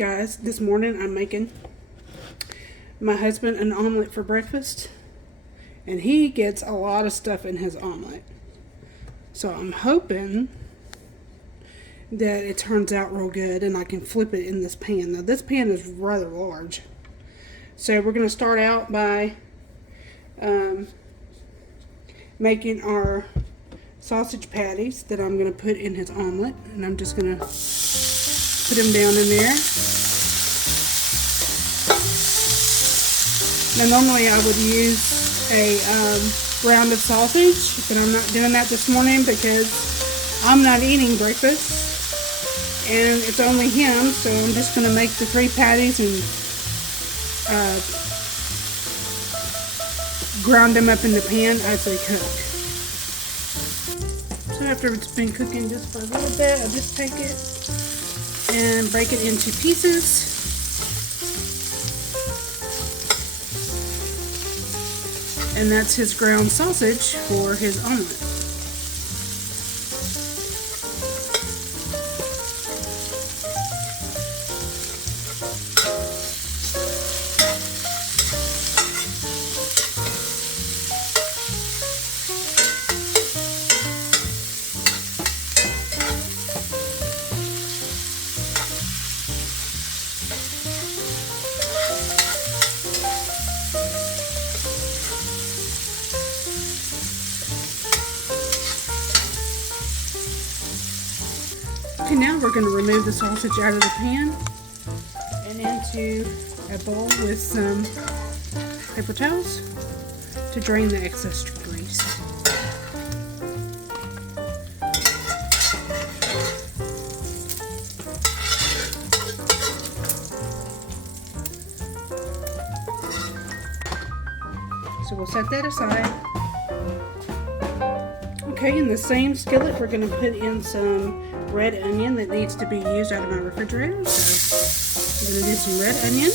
Guys, this morning I'm making my husband an omelet for breakfast, and he gets a lot of stuff in his omelet, so I'm hoping that it turns out real good and I can flip it in this pan. Now this pan is rather large, so we're going to start out by making our sausage patties that I'm going to put in his omelet, and I'm just going to put them down in there. Now normally I would use a round of sausage, but I'm not doing that this morning because I'm not eating breakfast and it's only him, so I'm just going to make the 3 patties and grind them up in the pan as they cook. So after it's been cooking just for a little bit, I'll just take it and break it into pieces. And that's his ground sausage for his omelet. Okay, now we're going to remove the sausage out of the pan and into a bowl with some paper towels to drain the excess grease. So we'll set that aside. Okay, in the same skillet we're going to put in some red onion that needs to be used out of my refrigerator. So I'm going to do some red onion.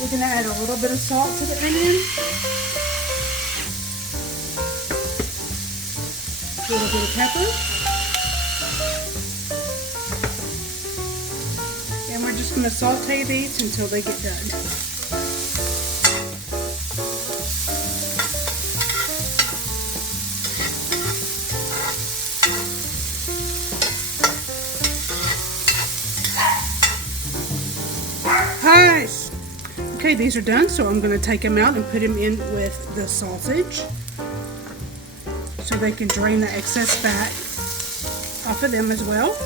We're going to add a little bit of salt to the onion. A little bit of pepper. And we're just going to saute these until they get done. Hi! Okay, these are done, so I'm going to take them out and put them in with the sausage so they can drain the excess fat off of them as well.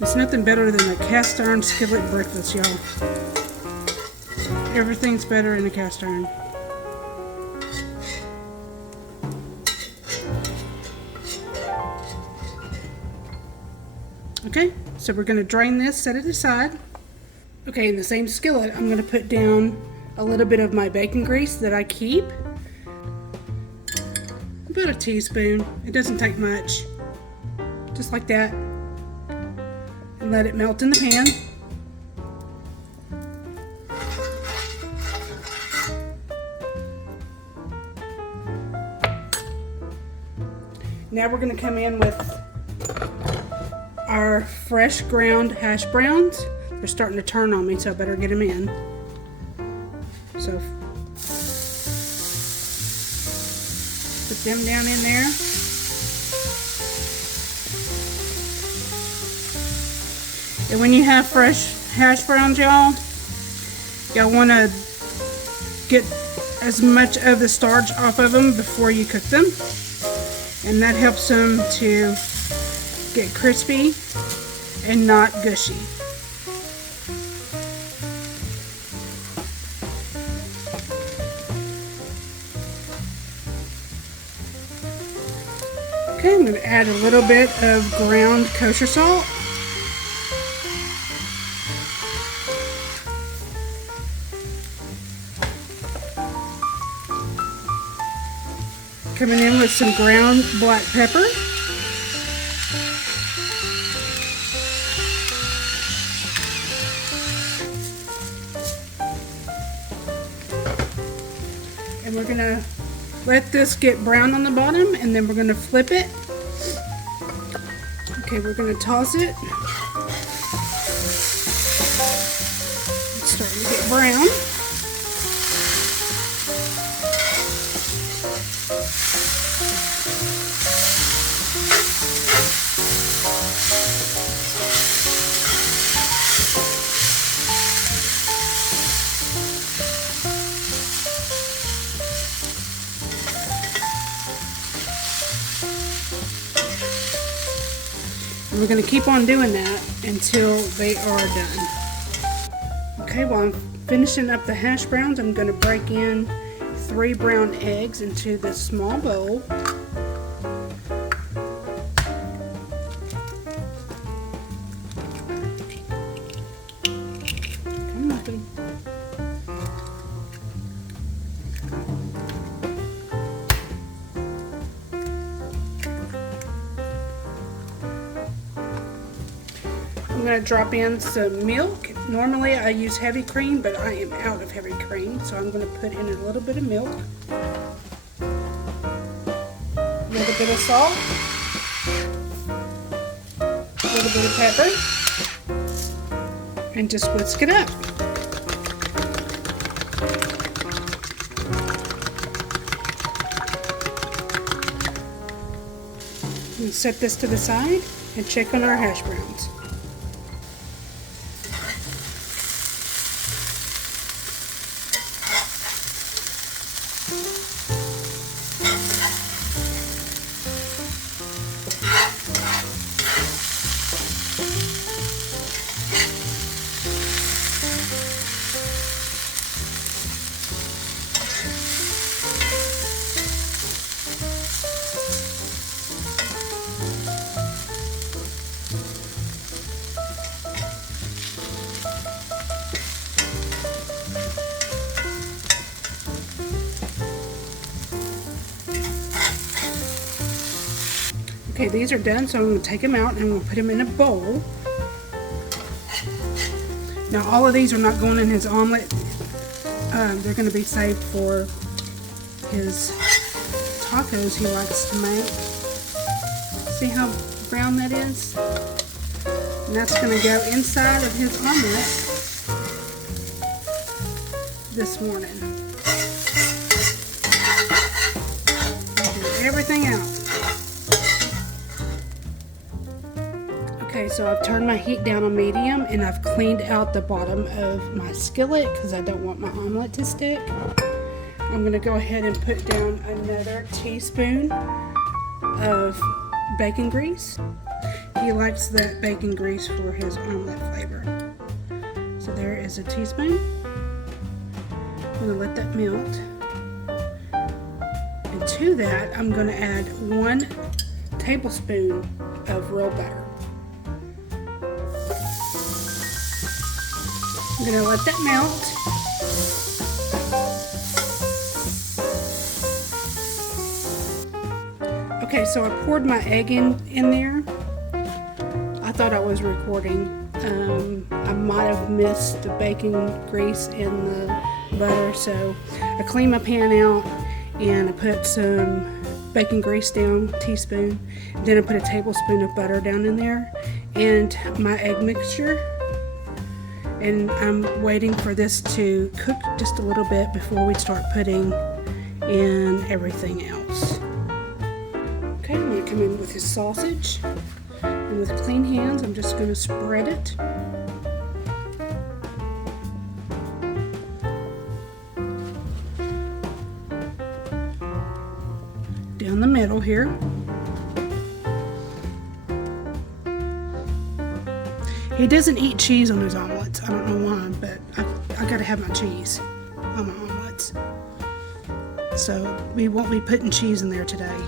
It's nothing better than a cast iron skillet breakfast, y'all. Everything's better in a cast iron. Okay, so we're going to drain this, set it aside. Okay, in the same skillet, I'm going to put down a little bit of my bacon grease that I keep. About a teaspoon. It doesn't take much. Just like that. And let it melt in the pan. Now we're going to come in with our fresh ground hash browns. They're starting to turn on me, so I better get them in. So put them down in there. And when you have fresh hash browns, y'all want to get as much of the starch off of them before you cook them. And that helps them to get crispy and not gushy. Okay, I'm going to add a little bit of ground kosher salt. with some ground black pepper. And we're going to let this get brown on the bottom, and then we're going to flip it. Okay, we're going to toss it. It's starting to get brown. And we're going to keep on doing that until they are done. Okay, while I'm finishing up the hash browns, I'm going to break in 3 brown eggs into this small bowl. Come on. I'm going to drop in some milk. Normally I use heavy cream, but I am out of heavy cream, so I'm going to put in a little bit of milk, a little bit of salt, a little bit of pepper, and just whisk it up. And set this to the side and check on our hash browns. Okay, these are done, so I'm going to take them out and we'll put them in a bowl. Now, all of these are not going in his omelet. They're going to be saved for his tacos he likes to make. See how brown that is? And that's going to go inside of his omelet this morning. Do everything else. Okay, so I've turned my heat down on medium and I've cleaned out the bottom of my skillet because I don't want my omelet to stick. I'm going to go ahead and put down another teaspoon of bacon grease. He likes that bacon grease for his omelet flavor. So there is a teaspoon. I'm going to let that melt. And to that, I'm going to add 1 tablespoon of real butter. I'm going to let that melt. Okay, so I poured my egg in there. I thought I was recording. I might have missed the bacon grease in the butter, so I cleaned my pan out and I put some bacon grease down, teaspoon. Then I put a tablespoon of butter down in there and my egg mixture. And I'm waiting for this to cook just a little bit before we start putting in everything else. Okay, I'm going to come in with his sausage. And with clean hands, I'm just going to spread it. Down the middle here. He doesn't eat cheese on his omelets. I don't know why, but I gotta have my cheese on my omelets. So we won't be putting cheese in there today.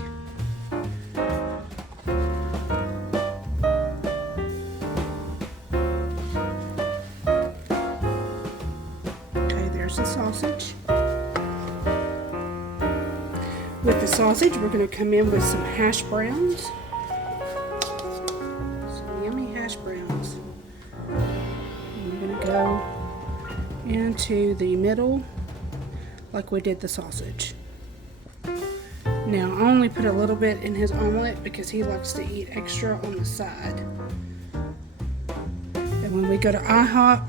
Okay, there's the sausage. With the sausage, we're going to come in with some hash browns. Some yummy hash browns. And we're going to go into the middle like we did the sausage. Now, I only put a little bit in his omelet because he likes to eat extra on the side. And when we go to IHOP,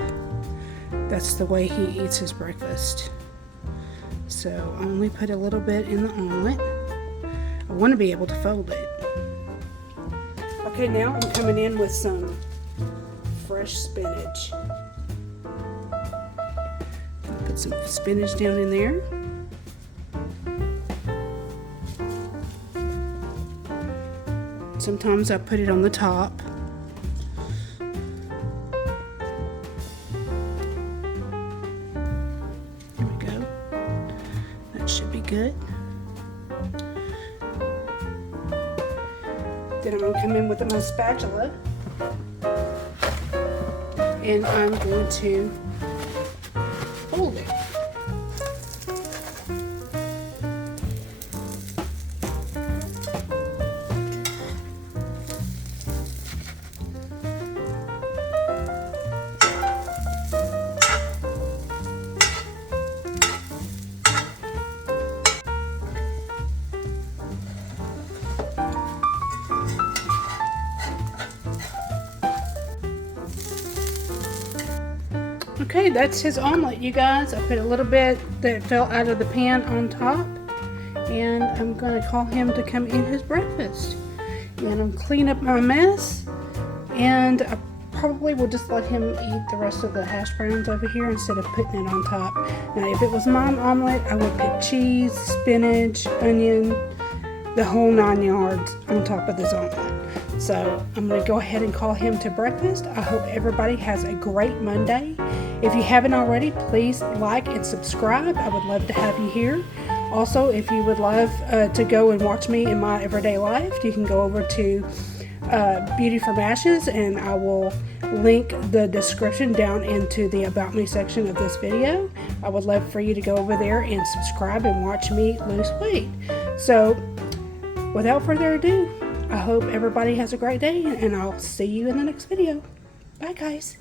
that's the way he eats his breakfast. So I only put a little bit in the omelet. I want to be able to fold it. Okay, now I'm coming in with some fresh spinach. Put some spinach down in there. Sometimes I put it on the top. Here we go. That should be good. Then I'm going to come in with my spatula. And I'm going to fold it. Okay, that's his omelet, you guys. I put a little bit that fell out of the pan on top, and I'm going to call him to come eat his breakfast. And I'm clean up my mess, and I probably will just let him eat the rest of the hash browns over here instead of putting it on top. Now, if it was my omelet, I would put cheese, spinach, onion, the whole 9 yards on top of this omelet. So I'm going to go ahead and call him to breakfast. I hope everybody has a great Monday. If you haven't already, please like and subscribe. I would love to have you here. Also, if you would love to go and watch me in my everyday life, you can go over to Beauty from Ashes, and I will link the description down into the About Me section of this video. I would love for you to go over there and subscribe and watch me lose weight. So, without further ado, I hope everybody has a great day, and I'll see you in the next video. Bye, guys.